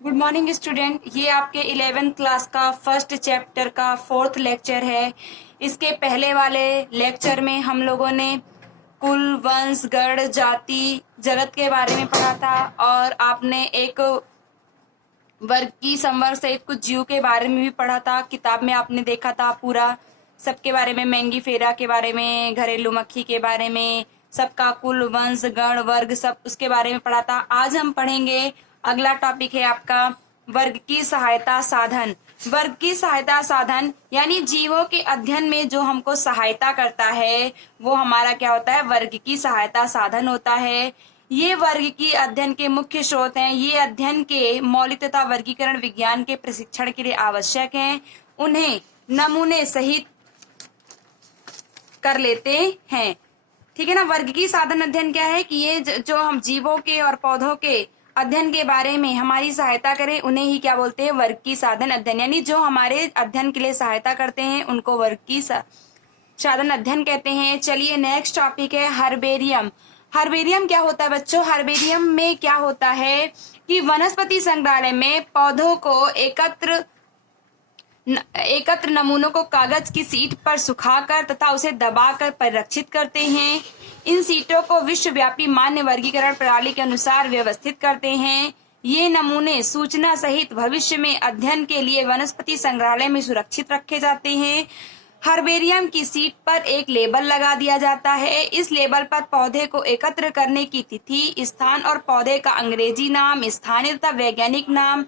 Good morning student. ये आपके 11th class का फर्स्ट चैप्टर का 4th लेक्चर है। इसके पहले वाले लेक्चर में हम लोगों ने कुल, वंश, गण, जाति, जगत के बारे में पढ़ा था और आपने एक वर्ग की संवर्ग सहित कुछ जीव के बारे में भी पढ़ा था। किताब में आपने देखा था पूरा सबके बारे में, मैंगी फेरा के बारे में, घरेलू मक्खी के बारे में, सबका कुल, वंश, गण, वर्ग सब उसके बारे में पढ़ा था। आज हम पढ़ेंगे, अगला टॉपिक है आपका वर्ग की सहायता साधन। वर्ग की सहायता साधन यानी जीवों के अध्ययन में जो हमको सहायता करता है वो हमारा क्या होता है, वर्ग की सहायता साधन होता है। ये वर्ग की अध्ययन के मुख्य स्रोत हैं। ये अध्ययन के मौलिक तथा वर्गीकरण विज्ञान के प्रशिक्षण के लिए आवश्यक हैं। उन्हें नमूने सहित कर लेते हैं। ठीक है ना। वर्ग की साधन अध्ययन क्या है कि ये जो हम जीवों के और पौधों के अध्ययन के बारे में हमारी सहायता करें, उन्हें ही क्या बोलते हैं, वर्ग की साधन अध्ययन। यानी जो हमारे अध्ययन के लिए सहायता करते हैं उनको वर्ग की साधन अध्ययन कहते हैं। चलिए नेक्स्ट टॉपिक है हर्बेरियम। हर्बेरियम क्या होता है बच्चों? हर्बेरियम में क्या होता है कि वनस्पति संग्रहालय में पौधों को एकत्र नमूनों को कागज की सीट पर सुखाकर तथा उसे दबाकर परिरक्षित करते हैं। इन सीटों को विश्वव्यापी मान्य वर्गीकरण प्रणाली के अनुसार व्यवस्थित करते हैं। ये नमूने सूचना सहित भविष्य में अध्ययन के लिए वनस्पति संग्रहालय में सुरक्षित रखे जाते हैं। हर्बेरियम की सीट पर एक लेबल लगा दिया जाता है। इस लेबल पर पौधे को एकत्र करने की तिथि, स्थान और पौधे का अंग्रेजी नाम, स्थानीय तथा वैज्ञानिक नाम,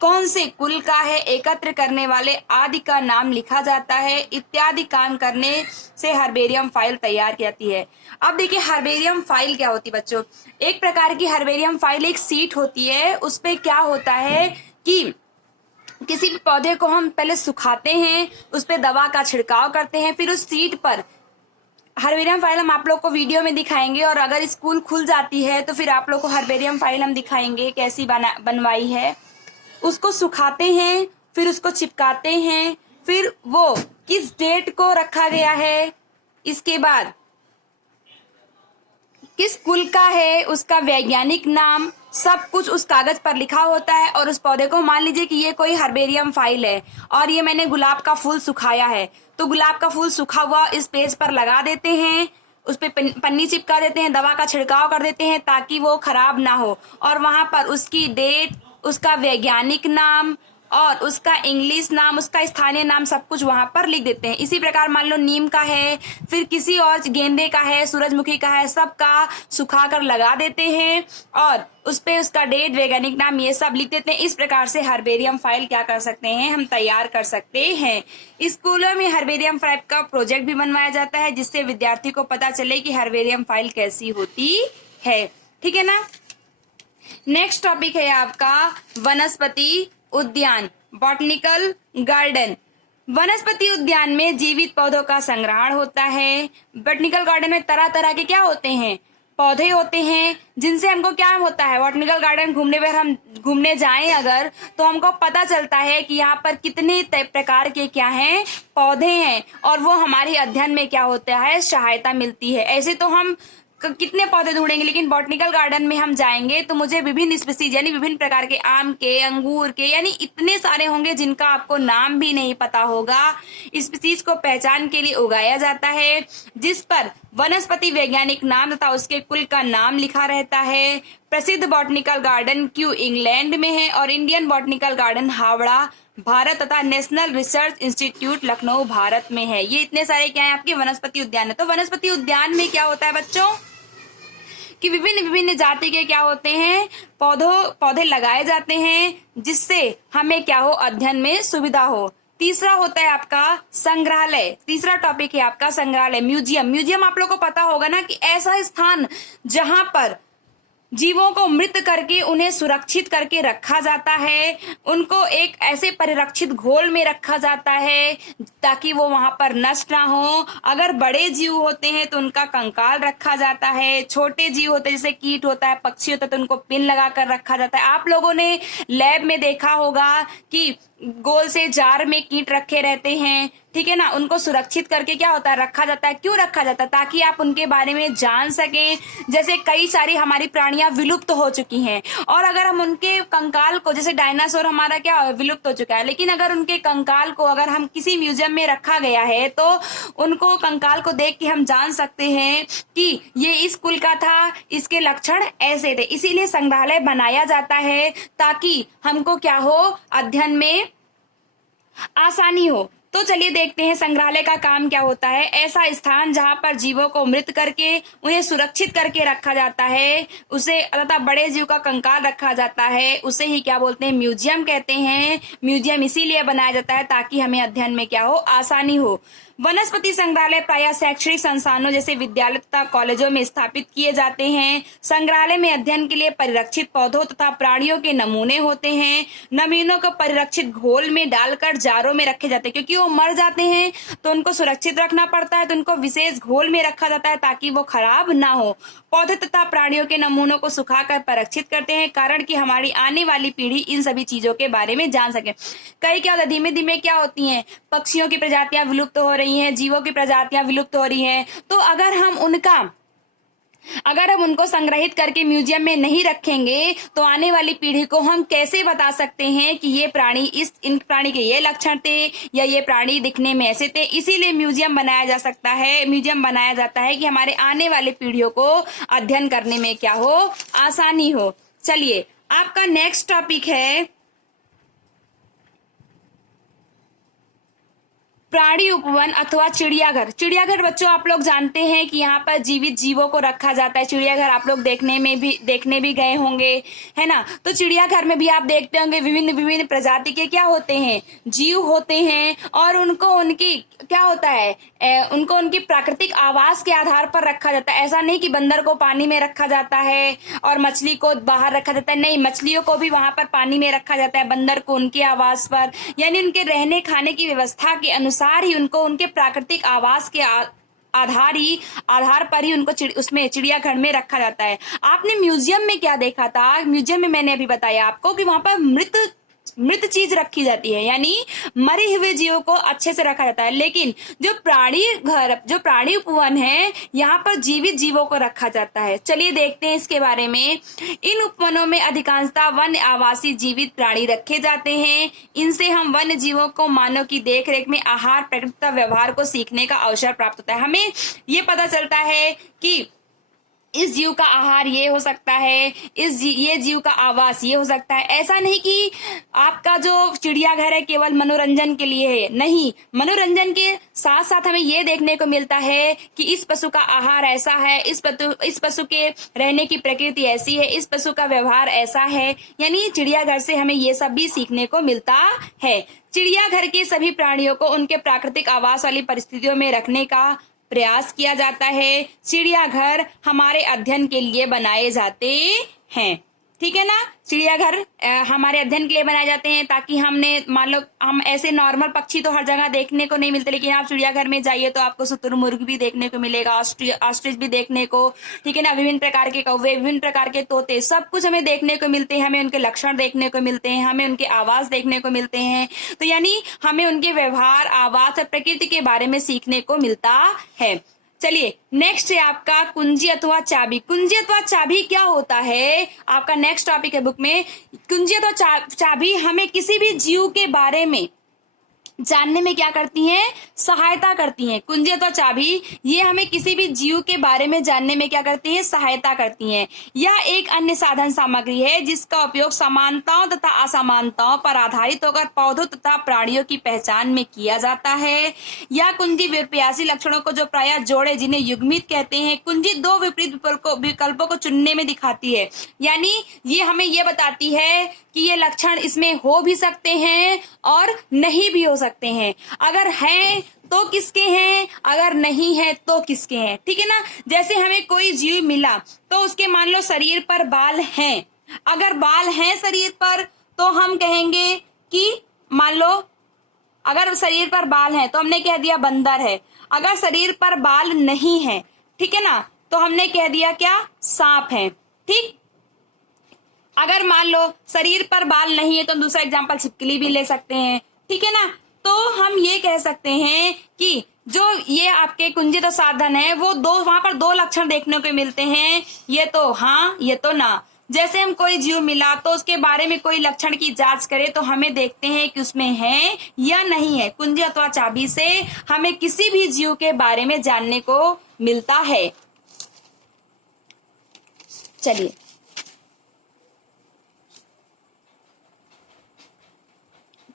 कौन से कुल का है, एकत्र करने वाले आदि का नाम लिखा जाता है। इत्यादि काम करने से हर्बेरियम फाइल तैयार की जाती है। अब देखिए हर्बेरियम फाइल क्या होती है बच्चों। एक प्रकार की हर्बेरियम फाइल एक सीट होती है। उस पे क्या होता है कि किसी भी पौधे को हम पहले सुखाते हैं, उस पे दवा का छिड़काव करते हैं, फिर उस सीट पर हर्बेरियम फाइल हम आप लोग को वीडियो में दिखाएंगे और अगर स्कूल खुल जाती है तो फिर आप लोग को हर्बेरियम फाइल हम दिखाएंगे कैसी बनवाई है। उसको सुखाते हैं, फिर उसको चिपकाते हैं, फिर वो किस डेट को रखा गया है, इसके बाद किस कुल का है, उसका वैज्ञानिक नाम, सब कुछ उस कागज पर लिखा होता है। और उस पौधे को मान लीजिए कि ये कोई हर्बेरियम फाइल है और ये मैंने गुलाब का फूल सुखाया है, तो गुलाब का फूल सूखा हुआ इस पेज पर लगा देते हैं, उस पे पन्नी चिपका देते हैं, दवा का छिड़काव कर देते हैं ताकि वो खराब ना हो। और वहां पर उसकी डेट, उसका वैज्ञानिक नाम और उसका इंग्लिश नाम, उसका स्थानीय नाम सब कुछ वहां पर लिख देते हैं। इसी प्रकार मान लो नीम का है, फिर किसी और गेंदे का है, सूरजमुखी का है, सबका सुखाकर लगा देते हैं और उस पे उसका डेट, वैज्ञानिक नाम ये सब लिख देते हैं। इस प्रकार से हर्बेरियम फाइल क्या कर सकते हैं, हम तैयार कर सकते हैं। स्कूलों में हर्बेरियम फाइल का प्रोजेक्ट भी बनवाया जाता है जिससे विद्यार्थी को पता चले कि हर्बेरियम फाइल कैसी होती है। ठीक है ना। नेक्स्ट टॉपिक है आपका वनस्पति उद्यान, बॉटनिकल गार्डन। वनस्पति उद्यान में जीवित पौधों का संग्रहण होता है। बॉटनिकल गार्डन में तरह तरह के क्या होते हैं, पौधे होते हैं जिनसे हमको क्या होता है, बॉटनिकल गार्डन घूमने पर हम घूमने जाएं अगर तो हमको पता चलता है कि यहाँ पर कितने प्रकार के क्या हैं, पौधे हैं और वो हमारे अध्ययन में क्या होता है, सहायता मिलती है। ऐसे तो हम कितने पौधे ढूंढेंगे, लेकिन बॉटनिकल गार्डन में हम जाएंगे तो मुझे विभिन्न स्पीसीज यानी विभिन्न प्रकार के आम के, अंगूर के, यानी इतने सारे होंगे जिनका आपको नाम भी नहीं पता होगा। स्पीसीज को पहचान के लिए उगाया जाता है जिस पर वनस्पति वैज्ञानिक नाम तथा उसके कुल का नाम लिखा रहता है। प्रसिद्ध बॉटनिकल गार्डन क्यू इंग्लैंड में है और Indian botanical garden Howrah Bharat तथा national research institute Lucknow Bharat में है। ये इतने सारे क्या है, आपके वनस्पति उद्यान है। तो वनस्पति उद्यान में क्या होता है बच्चों कि विभिन्न विभिन्न जाति के क्या होते हैं, पौधे लगाए जाते हैं जिससे हमें क्या हो, अध्ययन में सुविधा हो। तीसरा होता है आपका संग्रहालय। तीसरा टॉपिक है आपका संग्रहालय, म्यूजियम। म्यूजियम आप लोग को पता होगा ना कि ऐसा स्थान जहां पर जीवों को मृत करके उन्हें सुरक्षित करके रखा जाता है, उनको एक ऐसे परिरक्षित घोल में रखा जाता है ताकि वो वहां पर नष्ट ना हो। अगर बड़े जीव होते हैं तो उनका कंकाल रखा जाता है, छोटे जीव होते हैं जैसे कीट होता है, पक्षी होता है तो उनको पिन लगा कर रखा जाता है। आप लोगों ने लैब में देखा होगा कि गोल से जार में कीट रखे रहते हैं, ठीक है ना, उनको सुरक्षित करके क्या होता है, रखा जाता है। क्यों रखा जाता है? ताकि आप उनके बारे में जान सकें। जैसे कई सारी हमारी प्राणियां विलुप्त हो चुकी हैं, और अगर हम उनके कंकाल को, जैसे डायनासोर हमारा क्या विलुप्त हो चुका है, लेकिन अगर उनके कंकाल को अगर हम किसी म्यूजियम में रखा गया है तो उनको कंकाल को देख के हम जान सकते हैं कि ये इस कुल का था, इसके लक्षण ऐसे थे। इसीलिए संग्रहालय बनाया जाता है ताकि हमको क्या हो, अध्ययन में आसानी हो। तो चलिए देखते हैं संग्रहालय का काम क्या होता है। ऐसा स्थान जहां पर जीवों को मृत करके उन्हें सुरक्षित करके रखा जाता है, उसे तथा बड़े जीव का कंकाल रखा जाता है, उसे ही क्या बोलते हैं, म्यूजियम कहते हैं। म्यूजियम इसीलिए बनाया जाता है ताकि हमें अध्ययन में क्या हो, आसानी हो। वनस्पति संग्रहालय प्रायः शैक्षणिक संस्थानों जैसे विद्यालय तथा कॉलेजों में स्थापित किए जाते हैं। संग्रहालय में अध्ययन के लिए परिरक्षित पौधों तथा प्राणियों के नमूने होते हैं। नमूनों को परिरक्षित घोल में डालकर जारों में रखे जाते हैं, क्योंकि वो मर जाते हैं तो उनको सुरक्षित रखना पड़ता है, तो उनको विशेष घोल में रखा जाता है ताकि वो खराब ना हो। पौधे तथा प्राणियों के नमूनों को सुखाकर परिरक्षित करते हैं, कारण कि हमारी आने वाली पीढ़ी इन सभी चीजों के बारे में जान सके। कई क्या होता है, धीमे धीमे क्या होती हैं, पक्षियों की प्रजातियां विलुप्त हो रही हैं, जीवों की प्रजातियां विलुप्त हो रही हैं। तो अगर हम उनको संग्रहित करके म्यूजियम में नहीं रखेंगे तो आने वाली पीढ़ी को हम कैसे बता सकते हैं कि ये प्राणी, इन प्राणी के ये लक्षण थे या ये प्राणी दिखने में ऐसे थे। इसीलिए म्यूजियम बनाया जा सकता है, म्यूजियम बनाया जाता है कि हमारे आने वाली पीढ़ियों को अध्ययन करने में क्या हो, आसानी हो। चलिए आपका नेक्स्ट टॉपिक है प्राणी उपवन अथवा चिड़ियाघर। चिड़ियाघर बच्चों आप लोग जानते हैं कि यहाँ पर जीवित जीवों को रखा जाता है। चिड़ियाघर आप लोग देखने भी गए होंगे, है ना। तो चिड़ियाघर में भी आप देखते होंगे विभिन्न विभिन्न प्रजाति के क्या होते हैं, जीव होते हैं, और उनको उनकी क्या होता है, उनको उनकी प्राकृतिक आवास के आधार पर रखा जाता है। ऐसा नहीं कि बंदर को पानी में रखा जाता है और मछली को बाहर रखा जाता है, नहीं, मछलियों को भी वहां पर पानी में रखा जाता है, बंदर को उनके आवास पर, यानी उनके रहने खाने की व्यवस्था के अनुसार ही उनको उनके प्राकृतिक आवास के आधार पर ही उनको उसमें चिड़ियाघर में रखा जाता है। आपने म्यूजियम में क्या देखा था, म्यूजियम में मैंने अभी बताया आपको कि वहां पर मृत चीज रखी जाती है, यानी मरे हुए जीवों को अच्छे से रखा जाता है। लेकिन जो प्राणी उपवन है, यहाँ पर जीवित जीवों को रखा जाता है। चलिए देखते हैं इसके बारे में। इन उपवनों में अधिकांशतः वन्य आवासी जीवित प्राणी रखे जाते हैं। इनसे हम वन्य जीवों को मानव की देखरेख में आहार, प्रकृति, व्यवहार को सीखने का अवसर प्राप्त होता है। हमें ये पता चलता है कि इस जीव का आहार ये हो सकता है, ये जीव का आवास ये हो सकता है। ऐसा नहीं कि आपका जो चिड़ियाघर है केवल मनोरंजन के लिए है, नहीं, मनोरंजन के साथ साथ हमें ये देखने को मिलता है कि इस पशु का आहार ऐसा है, इस पशु के रहने की प्रकृति ऐसी है, इस पशु का व्यवहार ऐसा है। यानी चिड़ियाघर से हमें ये सब भी सीखने को मिलता है। चिड़ियाघर के सभी प्राणियों को उनके प्राकृतिक आवास वाली परिस्थितियों में रखने का प्रयास किया जाता है। चिड़ियाघर हमारे अध्ययन के लिए बनाए जाते हैं, ठीक है ना। चिड़ियाघर हमारे अध्ययन के लिए बनाए जाते हैं ताकि हमने, मान लो हम ऐसे नॉर्मल पक्षी तो हर जगह देखने को नहीं मिलते, लेकिन आप चिड़ियाघर में जाइए तो आपको शुतुरमुर्ग भी देखने को मिलेगा, ऑस्ट्रिच भी देखने को, ठीक है ना, विभिन्न प्रकार के कौवे, विभिन्न प्रकार के तोते, सब कुछ हमें देखने को मिलते हैं। हमें उनके लक्षण देखने को मिलते हैं, हमें उनके आवाज देखने को मिलते हैं। तो यानी हमें उनके व्यवहार, आवास और प्रकृति के बारे में सीखने को मिलता है। चलिए नेक्स्ट है आपका कुंजी अथवा चाबी। कुंजी अथवा चाबी क्या होता है, आपका नेक्स्ट टॉपिक है बुक में। कुंजी अथवा चाबी हमें किसी भी जीव के बारे में जानने में क्या करती हैं, सहायता करती हैं। कुंजी अथवा चाबी ये हमें किसी भी जीव के बारे में जानने में क्या करती हैं, सहायता करती हैं। यह एक अन्य साधन सामग्री है जिसका उपयोग समानताओं तथा असमानताओं पर आधारित होकर पौधों तथा प्राणियों की पहचान में किया जाता है। यह कुंजी विपर्यासी लक्षणों को, जो प्रायः जोड़े जिन्हें युग्मित कहते हैं, कुंजी दो विपरीत विकल्पों को चुनने में दिखाती है। यानी ये हमें ये बताती है कि ये लक्षण इसमें हो भी सकते हैं और नहीं भी हो सकते हैं। अगर हैं तो किसके हैं, अगर नहीं है तो किसके हैं, ठीक है ना। जैसे हमें कोई जीव मिला तो उसके मान लो शरीर पर बाल हैं, अगर बाल हैं शरीर पर तो हम कहेंगे कि, मान लो अगर शरीर पर बाल हैं तो हमने कह दिया बंदर है। अगर शरीर पर बाल नहीं है, ठीक है ना, तो हमने कह दिया क्या, सांप है, ठीक। अगर मान लो शरीर पर बाल नहीं है तो दूसरा एग्जाम्पल छिपकली भी ले सकते हैं, ठीक है ना। तो हम ये कह सकते हैं कि जो ये आपके कुंजित साधन है वो दो, वहां पर दो लक्षण देखने को मिलते हैं, ये तो हाँ ये तो ना। जैसे हम कोई जीव मिला तो उसके बारे में कोई लक्षण की जांच करें तो हमें देखते हैं कि उसमें है या नहीं है। कुंजी अथवा चाबी से हमें किसी भी जीव के बारे में जानने को मिलता है। चलिए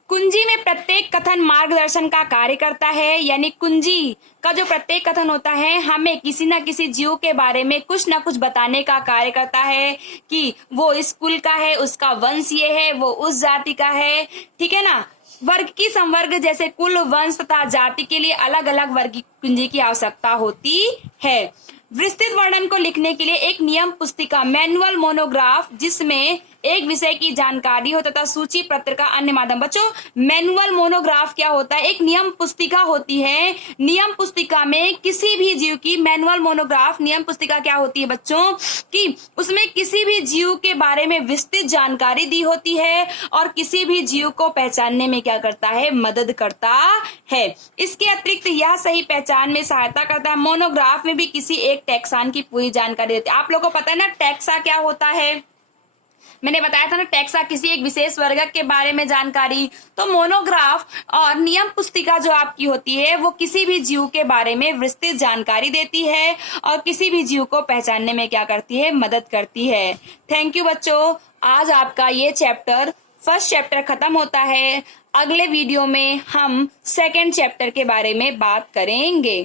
कुंजी में प्रत्येक कथन मार्गदर्शन का कार्य करता है, यानी कुंजी का जो प्रत्येक कथन होता है हमें किसी न किसी जीव के बारे में कुछ न कुछ बताने का कार्य करता है कि वो इस कुल का है, उसका वंश ये है, वो उस जाति का है, ठीक है ना। वर्ग की संवर्ग जैसे कुल, वंश तथा जाति के लिए अलग अलग वर्ग कुंजी की आवश्यकता होती है। विस्तृत वर्णन को लिखने के लिए एक नियम पुस्तिका मैनुअल मोनोग्राफ जिसमें एक विषय की जानकारी हो तथा सूची पत्र का अन्य माध्यम। बच्चों मैनुअल मोनोग्राफ क्या होता है? एक नियम पुस्तिका होती है। नियम पुस्तिका में किसी भी जीव की मैनुअल मोनोग्राफ नियम पुस्तिका क्या होती है बच्चों कि उसमें किसी भी जीव के बारे में विस्तृत जानकारी दी होती है और किसी भी जीव को पहचानने में क्या करता है? मदद करता है। इसके अतिरिक्त यह सही पहचान में सहायता करता है। मोनोग्राफ में भी किसी एक टैक्सान की पूरी जानकारी देती है। आप लोगों को पता है ना टैक्सा क्या होता है? मैंने बताया था ना टैक्सा किसी एक विशेष वर्ग के बारे में जानकारी। तो मोनोग्राफ और नियम पुस्तिका जो आपकी होती है वो किसी भी जीव के बारे में विस्तृत जानकारी देती है और किसी भी जीव को पहचानने में क्या करती है? मदद करती है। थैंक यू बच्चों। आज आपका ये चैप्टर फर्स्ट चैप्टर खत्म होता है। अगले वीडियो में हम सेकेंड चैप्टर के बारे में बात करेंगे।